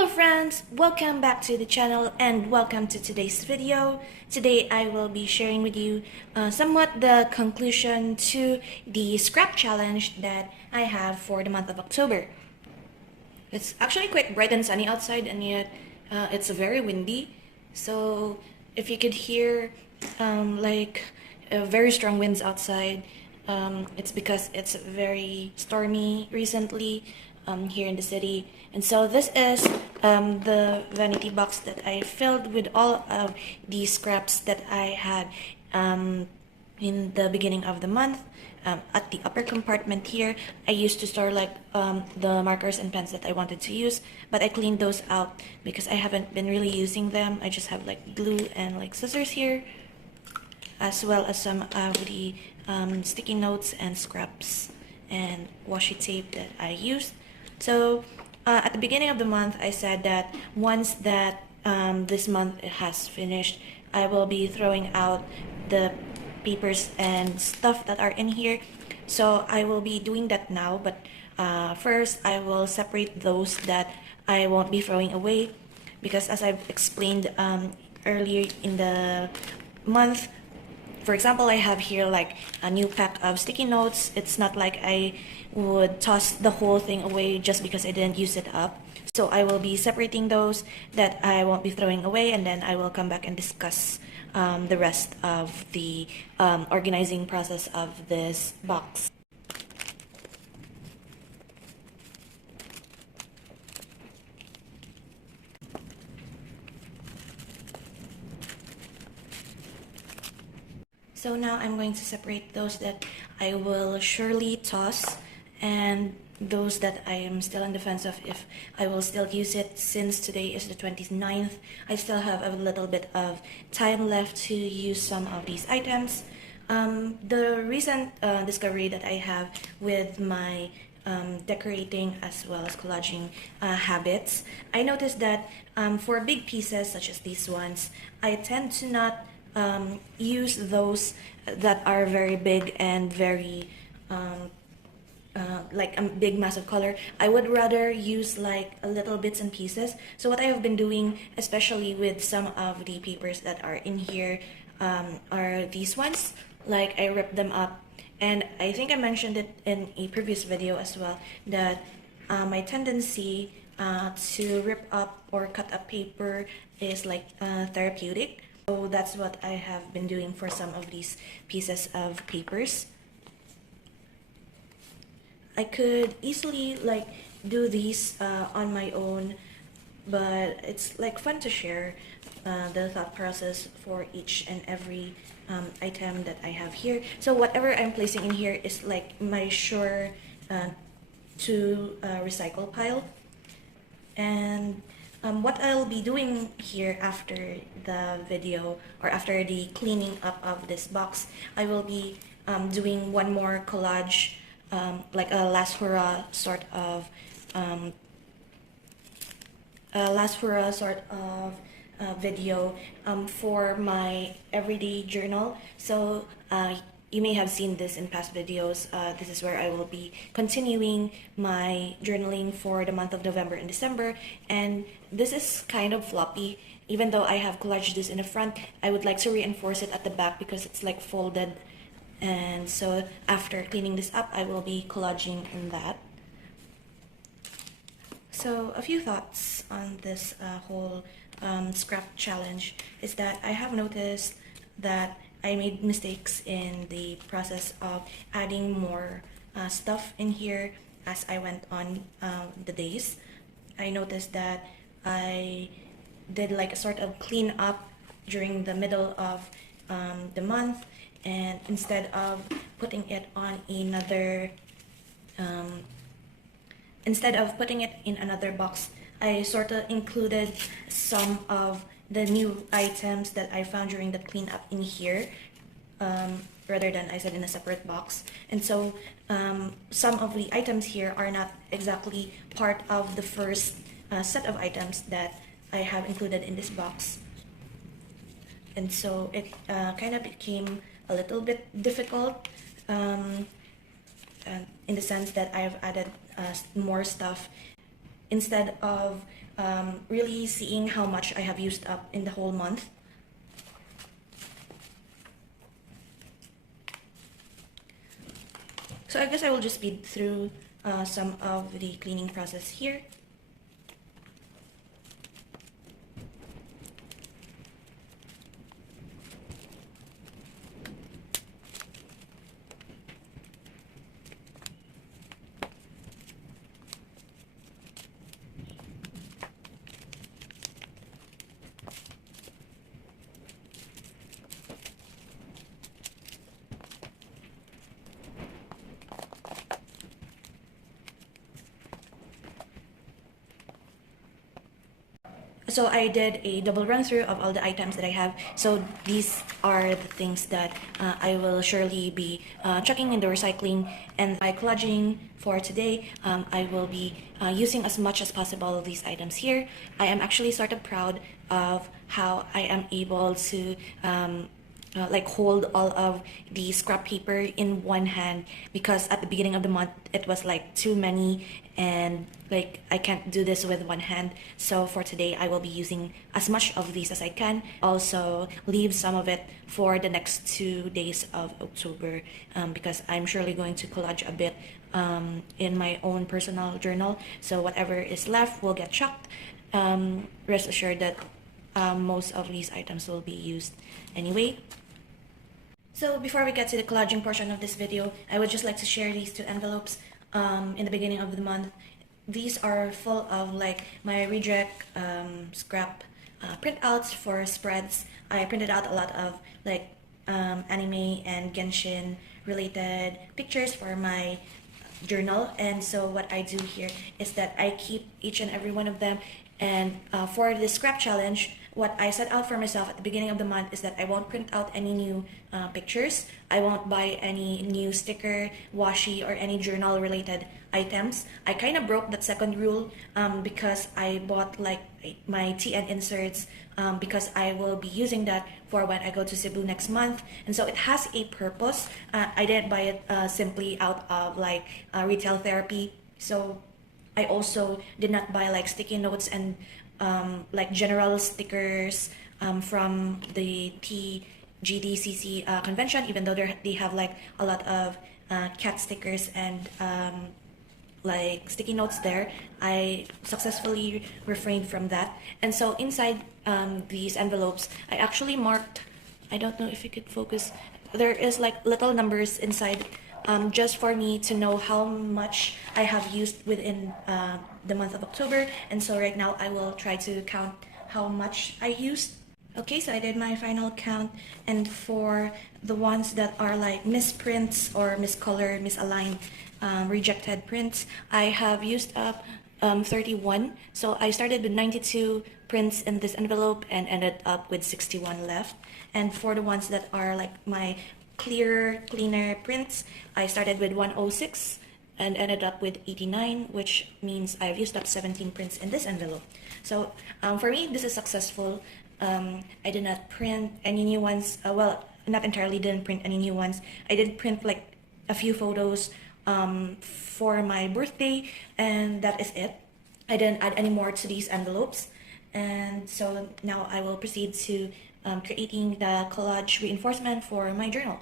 Hello friends, welcome back to the channel and welcome to today's video. Today I will be sharing with you somewhat the conclusion to the scrap challenge that I have for the month of October. It's actually quite bright and sunny outside, and yet it's very windy. So if you could hear very strong winds outside, it's because it's very stormy recently here in the city. And so this is the vanity box that I filled with all of the scraps that I had in the beginning of the month. At the upper compartment here, I used to store the markers and pens that I wanted to use, but I cleaned those out because I haven't been really using them. I just have glue and scissors here, as well as some of the sticky notes and scraps and washi tape that I used. So at the beginning of the month, I said that once that this month has finished, I will be throwing out the papers and stuff that are in here. So I will be doing that now, but first I will separate those that I won't be throwing away, because as I've explained earlier in the month, for example, I have here a new pack of sticky notes. It's not like I would toss the whole thing away just because I didn't use it up. So I will be separating those that I won't be throwing away, and then I will come back and discuss the rest of the organizing process of this box. So now I'm going to separate those that I will surely toss and those that I am still on the fence of if I will still use it, since today is the 29th. I still have a little bit of time left to use some of these items. The recent discovery that I have with my decorating as well as collaging habits, I noticed that for big pieces such as these ones, I tend to not use those that are very big and very like a big massive color. I would rather use a little bits and pieces. So what I have been doing, especially with some of the papers that are in here, are these ones. I rip them up, and I think I mentioned it in a previous video as well, that my tendency to rip up or cut up paper is therapeutic. So that's what I have been doing for some of these pieces of papers. I could easily do these on my own, but it's fun to share the thought process for each and every item that I have here. So whatever I'm placing in here is my sure to recycle pile. And what I'll be doing here after the video, or after the cleaning up of this box, I will be doing one more collage, like a last hurrah sort of video for my everyday journal. So you may have seen this in past videos. This is where I will be continuing my journaling for the month of November and December. And this is kind of floppy. Even though I have collaged this in the front, I would like to reinforce it at the back because it's folded. And so after cleaning this up, I will be collaging in that. So a few thoughts on this whole scrap challenge is that I have noticed that I made mistakes in the process of adding more stuff in here as I went on the days. I noticed that I did a sort of clean up during the middle of the month, and instead of putting it on another in another box, I sort of included some of the new items that I found during the cleanup in here, rather than I said in a separate box. And so some of the items here are not exactly part of the first set of items that I have included in this box. And so it kind of became a little bit difficult in the sense that I've added more stuff instead of really seeing how much I have used up in the whole month. So I guess I will just speed through some of the cleaning process here. So I did a double run through of all the items that I have. So these are the things that I will surely be chucking in the recycling. And by collaging for today, I will be using as much as possible of these items here. I am actually sort of proud of how I am able to like hold all of the scrap paper in one hand, because at the beginning of the month it was like too many and like I can't do this with one hand. So for today I will be using as much of these as I can, also leave some of it for the next 2 days of October, because I'm surely going to collage a bit in my own personal journal. So whatever is left will get chucked. Rest assured that most of these items will be used anyway. So before we get to the collaging portion of this video, I would just like to share these 2 envelopes in the beginning of the month. These are full of like my reject scrap printouts for spreads. I printed out a lot of like anime and Genshin related pictures for my journal, and so what I do here is that I keep each and every one of them. And for the scrap challenge, what I set out for myself at the beginning of the month is that I won't print out any new pictures. I won't buy any new sticker, washi, or any journal related items. I kind of broke that second rule because I bought like my TN inserts because I will be using that for when I go to Cebu next month, and so it has a purpose. I didn't buy it simply out of like retail therapy. So I also did not buy like sticky notes and like general stickers from the TGDCC convention, even though they have like a lot of cat stickers and like sticky notes there. I successfully refrained from that. And so inside these envelopes, I actually marked, I don't know if you could focus, there is like little numbers inside just for me to know how much I have used within the month of October. And so right now I will try to count how much I used. Okay, so I did my final count, and for the ones that are like misprints or miscolored, misaligned, rejected prints, I have used up 31. So I started with 92 prints in this envelope and ended up with 61 left. And for the ones that are like my cleaner prints, I started with 106 and ended up with 89, which means I've used up 17 prints in this envelope. So for me, this is successful. I did not print any new ones. Well, not entirely didn't print any new ones. I did print like a few photos for my birthday, and that is it. I didn't add any more to these envelopes. And so now I will proceed to creating the collage reinforcement for my journal.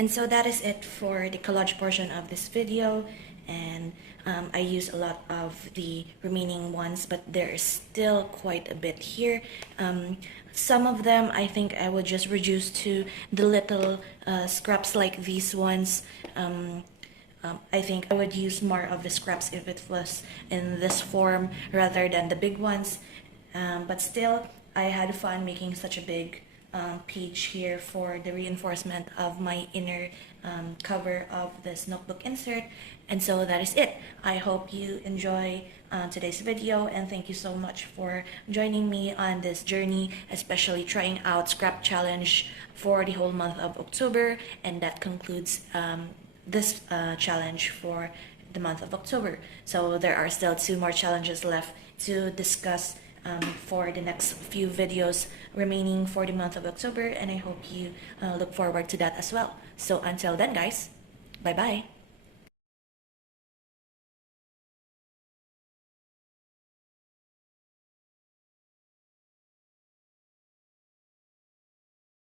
And so that is it for the collage portion of this video, and I use a lot of the remaining ones, but there's still quite a bit here. Some of them I think I would just reduce to the little scraps like these ones. I think I would use more of the scraps if it was in this form rather than the big ones, but still I had fun making such a big page here for the reinforcement of my inner cover of this notebook insert. And so that is it. I hope you enjoy today's video, and thank you so much for joining me on this journey, especially trying out scrap challenge for the whole month of October. And that concludes this challenge for the month of October. So there are still 2 more challenges left to discuss for the next few videos remaining for the month of October, and I hope you look forward to that as well. So until then, guys, bye bye.